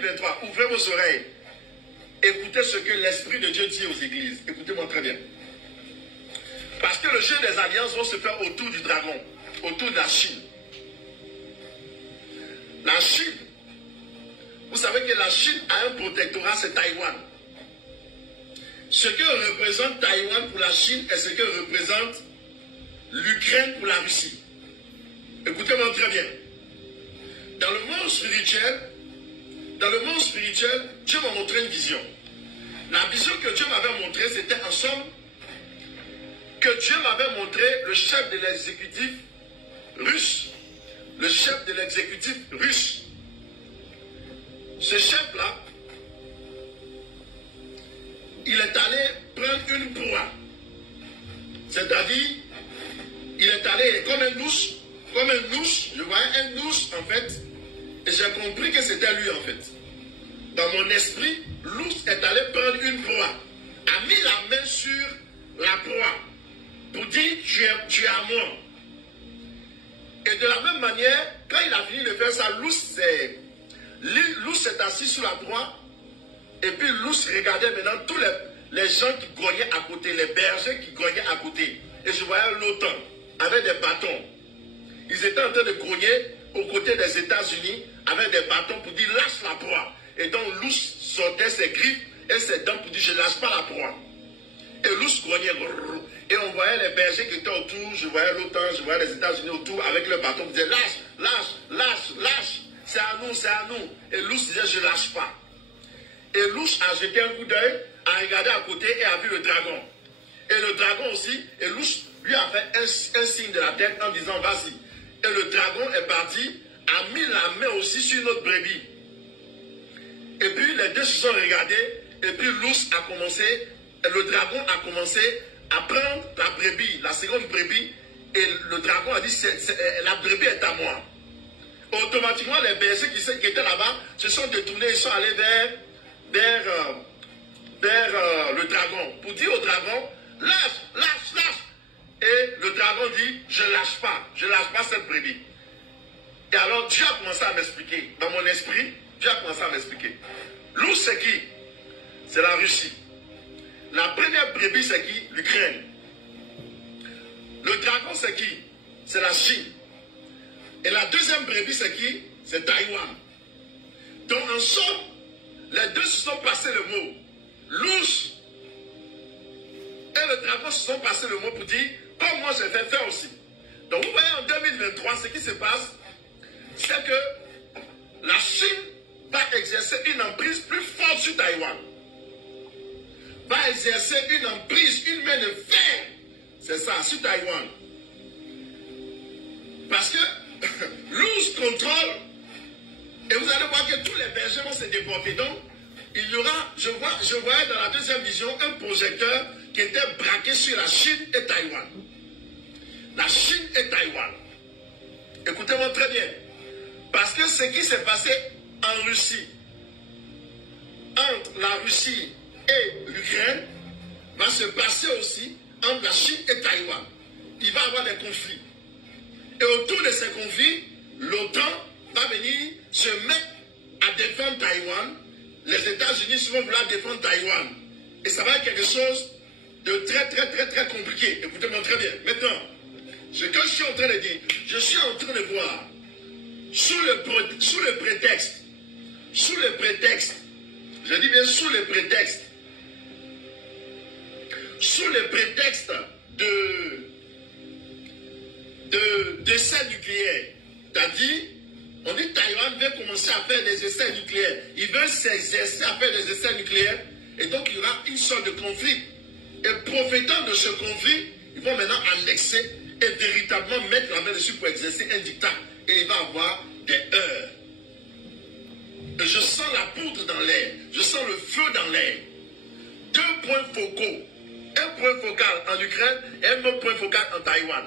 2023, ouvrez vos oreilles. Écoutez ce que l'Esprit de Dieu dit aux églises. Écoutez-moi très bien. Parce que le jeu des alliances va se faire autour du dragon, autour de la Chine. La Chine, vous savez que la Chine a un protectorat, c'est Taïwan. Ce que représente Taïwan pour la Chine et ce que représente l'Ukraine pour la Russie. Écoutez-moi très bien. Dans le monde spirituel, Dieu m'a montré une vision. La vision que Dieu m'avait montrée, c'était en somme que Dieu m'avait montré le chef de l'exécutif russe. Le chef de l'exécutif russe. Ce chef-là, il est allé prendre une proie. C'est-à-dire, il est allé comme un louche, je voyais un louche en fait, et j'ai compris que c'était lui en fait. Dans mon esprit, louche est allé prendre une proie, a mis la main sur la proie, pour dire tu es à moi. Et de la même manière, quand il a fini de faire ça, louche s'est assis sur la proie, et puis louche regardait maintenant tous les gens qui grognaient à côté, les bergers qui grognaient à côté. Et je voyais l'OTAN avec des bâtons. Ils étaient en train de grogner aux côtés des États-Unis avec des bâtons pour dire lâche la proie. Et donc louche sortait ses griffes et ses dents pour dire je lâche pas la proie. Et louche grognait. Et on voyait les bergers qui étaient autour, je voyais l'OTAN, je voyais les États-Unis autour avec le bâton qui disaient lâche, lâche, lâche, lâche. C'est à nous, c'est à nous. Et louche disait je lâche pas. Et louche a jeté un coup d'œil, a regardé à côté et a vu le dragon. Et le dragon aussi, et louche lui a fait un signe de la tête en disant vas-y. Et le dragon est parti, a mis la main aussi sur notre brebis. Et puis les deux se sont regardés, et puis louche a commencé, le dragon a commencé à prendre la brebis, la seconde brebis, et le dragon a dit la brebis est à moi. Automatiquement, les bergers qui étaient là-bas se sont détournés, ils sont allés vers le dragon, pour dire au dragon, lâche, lâche, lâche. Et le dragon dit, je lâche pas cette brebis. Et alors Dieu a commencé à m'expliquer, dans mon esprit, Dieu a commencé à m'expliquer. Louche c'est qui? C'est la Russie. La première brebis c'est qui? L'Ukraine. Le dragon c'est qui? C'est la Chine. Et la deuxième brebis c'est qui? C'est Taïwan. Donc en somme, les deux se sont passés le mot. Louche et le dragon se sont passés le mot pour dire, comme moi j'ai fait faire aussi. Donc vous voyez en 2023, ce qui se passe, c'est que la Chine va exercer une emprise plus forte sur Taïwan. Va exercer une emprise, une main de fer, c'est ça, sur Taïwan. Parce que louche contrôle, et vous allez voir que tous les bergers vont se déporter. Donc, il y aura, je voyais dans la deuxième vision un projecteur qui était braqué sur la Chine et Taïwan. La Chine et Taïwan. Écoutez-moi très bien. Parce que ce qui s'est passé en Russie, entre la Russie et l'Ukraine, va se passer aussi entre la Chine et Taïwan. Il va y avoir des conflits. Et autour de ces conflits, l'OTAN va venir se mettre à défendre Taïwan. Les États-Unis vont vouloir défendre Taïwan. Et ça va être quelque chose de très compliqué. Écoutez-moi très bien. Maintenant, ce que je suis en train de dire, je suis en train de voir, sous le prétexte, je dis bien sous le prétexte d'essais nucléaires. C'est-à-dire, on dit Taïwan veut commencer à faire des essais nucléaires. Ils veulent s'exercer à faire des essais nucléaires. Et donc, il y aura une sorte de conflit. Et profitant de ce conflit, ils vont maintenant annexer et véritablement mettre la main dessus pour exercer un dictat. Et il va y avoir des heurts. Et je sens la poudre dans l'air. Je sens le feu dans l'air. Deux points focaux. Un point focal en Ukraine et un autre point focal en Taïwan.